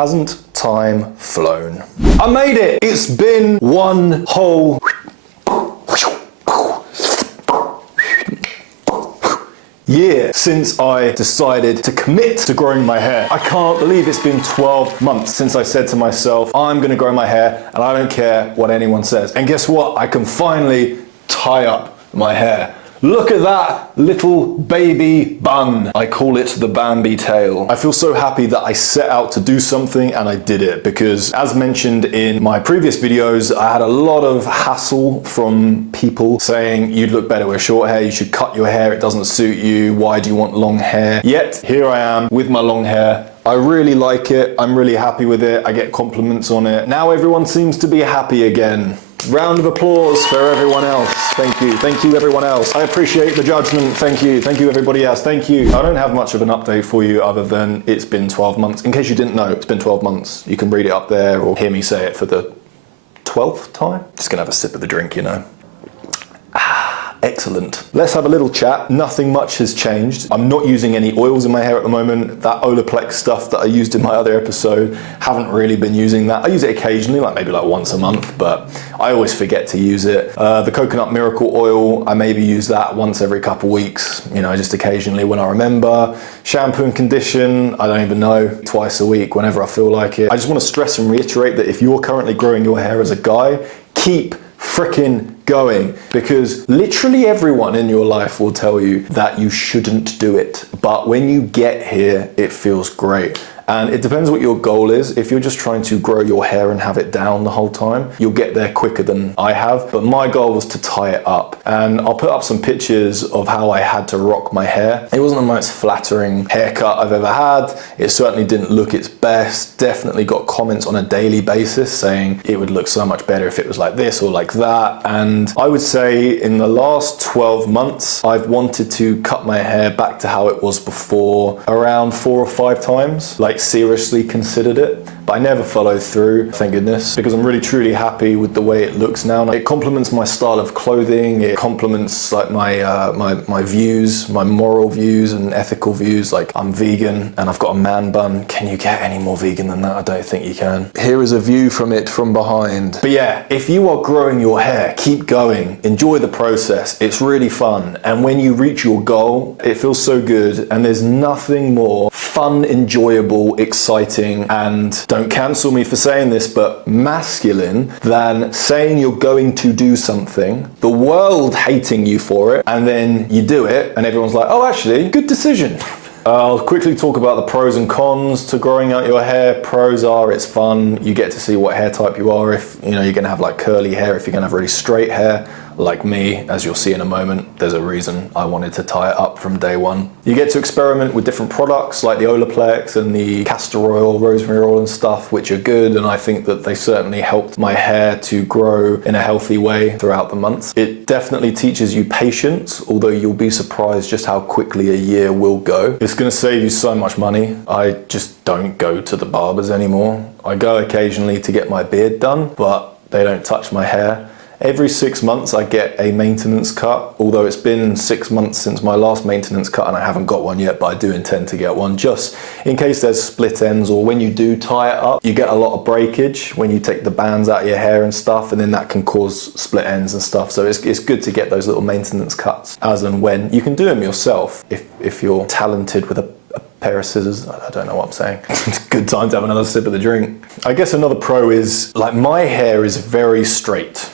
Hasn't time flown? I made it! It's been one whole year since I decided to commit to growing my hair. I can't believe it's been 12 months since I said to myself, I'm gonna grow my hair and I don't care what anyone says. And guess what? I can finally tie up my hair. Look at that little baby bun. I call it the Bambi tail. I feel so happy that I set out to do something and I did it, because as mentioned in my previous videos, I had a lot of hassle from people saying you'd look better with short hair, you should cut your hair, it doesn't suit you, why do you want long hair? Yet here I am with my long hair. I really like it, I'm really happy with it, I get compliments on it. Now everyone seems to be happy again. Round of applause for everyone else. Thank you everyone else. I appreciate the judgment, thank you everybody else, thank you. I don't have much of an update for you other than it's been 12 months. In case you didn't know, it's been 12 months. You can read it up there or hear me say it for the 12th time. Just gonna have a sip of the drink, you know. Excellent. Let's have a little chat. Nothing much has changed. I'm not using any oils in my hair at the moment. That Olaplex stuff that I used in my other episode, haven't really been using that. I use it occasionally, maybe once a month, but I always forget to use it. The Coconut Miracle Oil, I maybe use that once every couple weeks, you know, just occasionally when I remember. Shampoo and condition, I don't even know, twice a week, whenever I feel like it. I just want to stress and reiterate that if you're currently growing your hair as a guy, keep frickin' going, because literally everyone in your life will tell you that you shouldn't do it. But when you get here, it feels great. And it depends what your goal is. If you're just trying to grow your hair and have it down the whole time, you'll get there quicker than I have. But my goal was to tie it up. And I'll put up some pictures of how I had to rock my hair. It wasn't the most flattering haircut I've ever had. It certainly didn't look its best. Definitely got comments on a daily basis saying it would look so much better if it was like this or like that. And I would say in the last 12 months, I've wanted to cut my hair back to how it was before around 4 or 5 times. Like, seriously considered it, but I never followed through, thank goodness, because I'm really truly happy with the way it looks now. It complements my style of clothing, it complements like my views, my moral views and ethical views. Like, I'm vegan and I've got a man bun. Can you get any more vegan than that? I don't think you can. Here is a view from it from behind. But yeah, if you are growing your hair, keep going, enjoy the process, it's really fun. And when you reach your goal, it feels so good, and there's nothing more fun, enjoyable, exciting, and don't cancel me for saying this, but masculine than saying you're going to do something, the world hating you for it, and then you do it and everyone's like, oh, actually, good decision. I'll quickly talk about the pros and cons to growing out your hair. Pros are it's fun, you get to see what hair type you are. If you know you're gonna have like curly hair, if you're gonna have really straight hair like me, as you'll see in a moment, there's a reason I wanted to tie it up from day one. You get to experiment with different products like the Olaplex and the castor oil, rosemary oil and stuff, which are good, and I think that they certainly helped my hair to grow in a healthy way throughout the months. It definitely teaches you patience, although you'll be surprised just how quickly a year will go. It's gonna save you so much money. I just don't go to the barbers anymore. I go occasionally to get my beard done, but they don't touch my hair. Every 6 months I get a maintenance cut, although it's been 6 months since my last maintenance cut and I haven't got one yet, but I do intend to get one just in case there's split ends, or when you do tie it up, you get a lot of breakage when you take the bands out of your hair and stuff, and then that can cause split ends and stuff. So it's good to get those little maintenance cuts as and when. You can do them yourself if you're talented with a pair of scissors. I don't know what I'm saying. It's a good time to have another sip of the drink. I guess another pro is, like, my hair is very straight.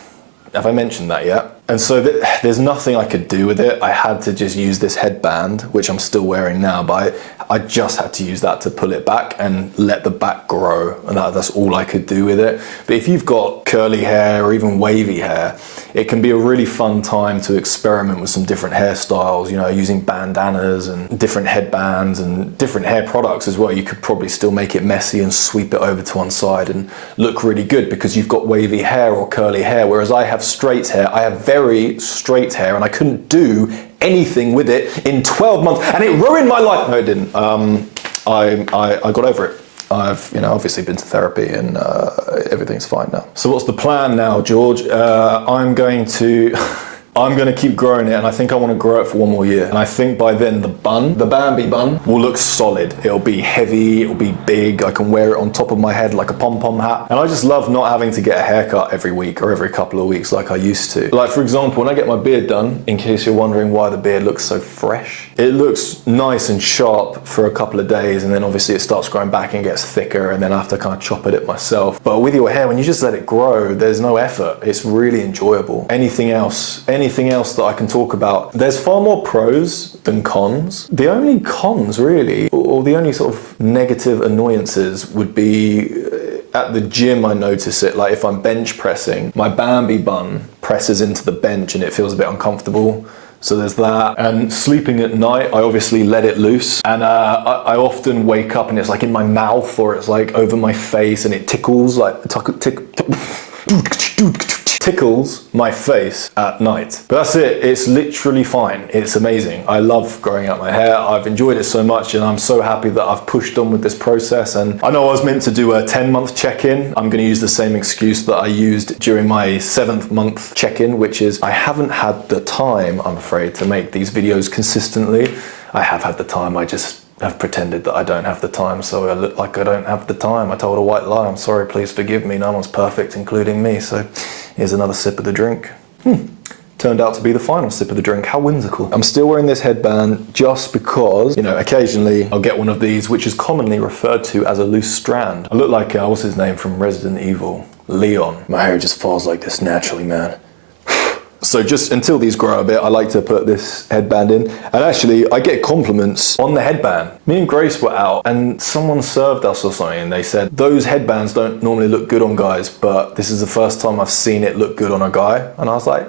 Have I mentioned that yet? And so there's nothing I could do with it. I had to just use this headband, which I'm still wearing now, but I just had to use that to pull it back and let the back grow, and that's all I could do with it. But if you've got curly hair or even wavy hair, it can be a really fun time to experiment with some different hairstyles, you know, using bandanas and different headbands and different hair products as well. You could probably still make it messy and sweep it over to one side and look really good because you've got wavy hair or curly hair, whereas I have straight hair. I have very straight hair and I couldn't do anything with it in 12 months, and it ruined my life. No, it didn't. I got over it. I've, obviously been to therapy and everything's fine now. So what's the plan now, George? I'm going to I'm gonna keep growing it, and I think I wanna grow it for 1 more year. And I think by then the Bambi bun, will look solid. It'll be heavy, it'll be big, I can wear it on top of my head like a pom-pom hat. And I just love not having to get a haircut every week or every couple of weeks like I used to. Like for example, when I get my beard done, in case you're wondering why the beard looks so fresh, it looks nice and sharp for a couple of days, and then obviously it starts growing back and gets thicker, and then I have to kind of chop at it myself. But with your hair, when you just let it grow, there's no effort. It's really enjoyable. Anything else that I can talk about, there's far more pros than cons. The only cons really, or the only sort of negative annoyances would be at the gym. I notice it, like if I'm bench pressing, my Bambi bun presses into the bench and it feels a bit uncomfortable. So there's that. And sleeping at night, I obviously let it loose. And I often wake up and it's like in my mouth or it's like over my face and it tickles, like tickles my face at night. But that's it, it's literally fine. It's amazing. I love growing out my hair. I've enjoyed it so much and I'm so happy that I've pushed on with this process. And I know I was meant to do a 10-month check-in. I'm gonna use the same excuse that I used during my 7th month check-in, which is I haven't had the time, I'm afraid, to make these videos consistently. I have had the time, I just have pretended that I don't have the time, so I look like I don't have the time. I told a white lie. I'm sorry, please forgive me. No one's perfect, including me. So here's another sip of the drink. Turned out to be the final sip of the drink. How whimsical. I'm still wearing this headband just because, you know, occasionally I'll get one of these, which is commonly referred to as a loose strand. I look like, what's his name from Resident Evil? Leon. My hair just falls like this naturally, man. So just until these grow a bit, I like to put this headband in. And actually, I get compliments on the headband. Me and Grace were out and someone served us or something and they said, those headbands don't normally look good on guys, but this is the first time I've seen it look good on a guy. And I was like,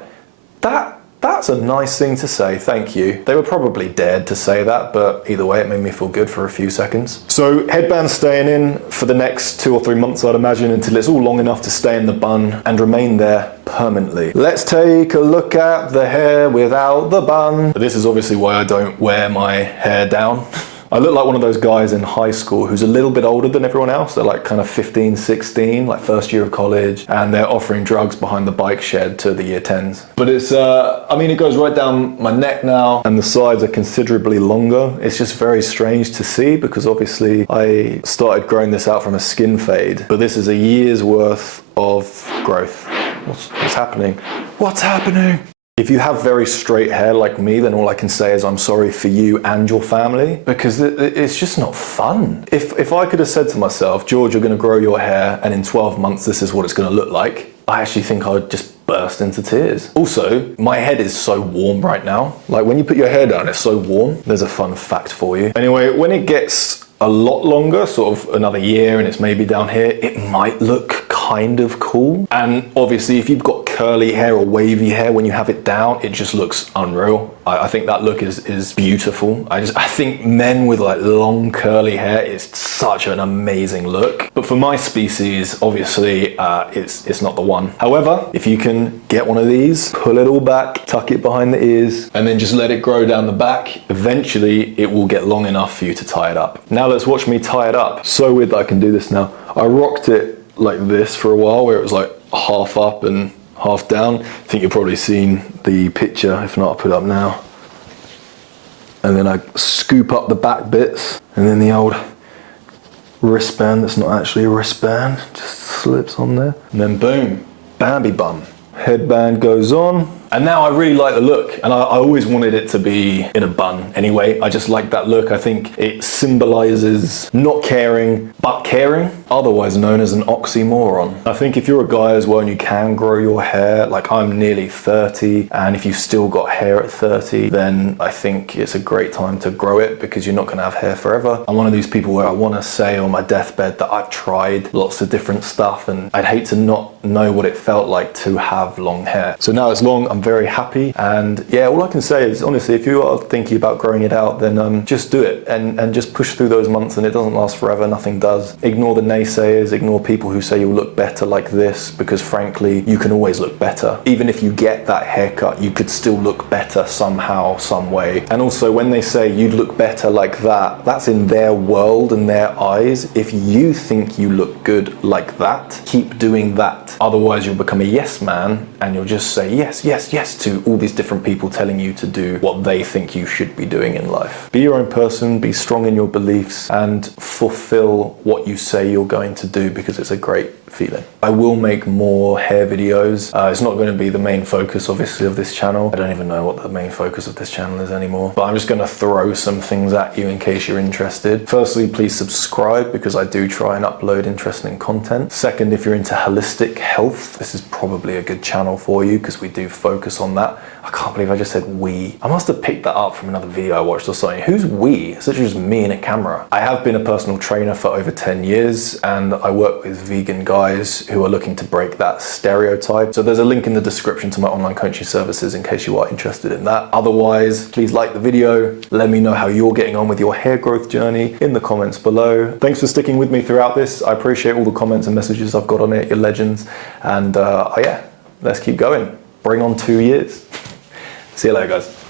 that's a nice thing to say, thank you. They were probably dared to say that, but either way, it made me feel good for a few seconds. So headband's staying in for the next 2 or 3 months, I'd imagine, until it's all long enough to stay in the bun and remain there permanently. Let's take a look at the hair without the bun. This is obviously why I don't wear my hair down. I look like one of those guys in high school who's a little bit older than everyone else. They're like kind of 15, 16, like first year of college, and they're offering drugs behind the bike shed to the year 10s. But it's, I mean, it goes right down my neck now, and the sides are considerably longer. It's just very strange to see because obviously I started growing this out from a skin fade, but this is a year's worth of growth. What's happening? What's happening? If you have very straight hair like me, then all I can say is I'm sorry for you and your family, because it's just not fun. If I could have said to myself, George, you're gonna grow your hair and in 12 months this is what it's gonna look like, I actually think I would just burst into tears. Also, my head is so warm right now. Like when you put your hair down, it's so warm. There's a fun fact for you. Anyway, when it gets a lot longer, sort of another year, and it's maybe down here, it might look kind of cool. And obviously if you've got curly hair or wavy hair, when you have it down, it just looks unreal. I think that look is beautiful. I think men with like long curly hair is such an amazing look. But for my species, obviously it's not the one. However, if you can get one of these, pull it all back, tuck it behind the ears, and then just let it grow down the back, eventually it will get long enough for you to tie it up. Now let's watch me tie it up. So weird that I can do this now. I rocked it like this for a while, where it was like half up and half down. I think you've probably seen the picture. If not, I'll put it up now. And then I scoop up the back bits, and then the old wristband that's not actually a wristband just slips on there. And then boom, Bambi bun. Headband goes on. And now I really like the look, and I always wanted it to be in a bun anyway. I just like that look. I think it symbolizes not caring, but caring, otherwise known as an oxymoron. I think if you're a guy as well and you can grow your hair, like I'm nearly 30, and if you've still got hair at 30, then I think it's a great time to grow it because you're not gonna have hair forever. I'm one of these people where I wanna say on my deathbed that I've tried lots of different stuff, and I'd hate to not know what it felt like to have long hair. So now it's long, I'm very happy, and yeah, all I can say is honestly, if you are thinking about growing it out, then just do it and just push through those months, and it doesn't last forever, nothing does. Ignore the naysayers, ignore people who say you'll look better like this, because frankly, you can always look better. Even if you get that haircut, you could still look better somehow, some way. And also when they say you'd look better like that, that's in their world and their eyes. If you think you look good like that, keep doing that. Otherwise, you'll become a yes man and you'll just say yes, yes, yes to all these different people telling you to do what they think you should be doing in life. Be your own person, be strong in your beliefs, and fulfill what you say you're going to do, because it's a great feeling. I will make more hair videos. It's not going to be the main focus, obviously, of this channel. I don't even know what the main focus of this channel is anymore, but I'm just going to throw some things at you in case you're interested. Firstly, please subscribe, because I do try and upload interesting content. Second, if you're into holistic health, this is probably a good channel for you, because we do focus on that. I can't believe I just said we. I must have picked that up from another video I watched or something. Who's we? It's literally just me and a camera. I have been a personal trainer for over 10 years, and I work with vegan guys who are looking to break that stereotype. So there's a link in the description to my online coaching services in case you are interested in that. Otherwise, please like the video. Let me know how you're getting on with your hair growth journey in the comments below. Thanks for sticking with me throughout this. I appreciate all the comments and messages I've got on it. You're legends. And yeah, let's keep going. Bring on 2 years. See you later, guys.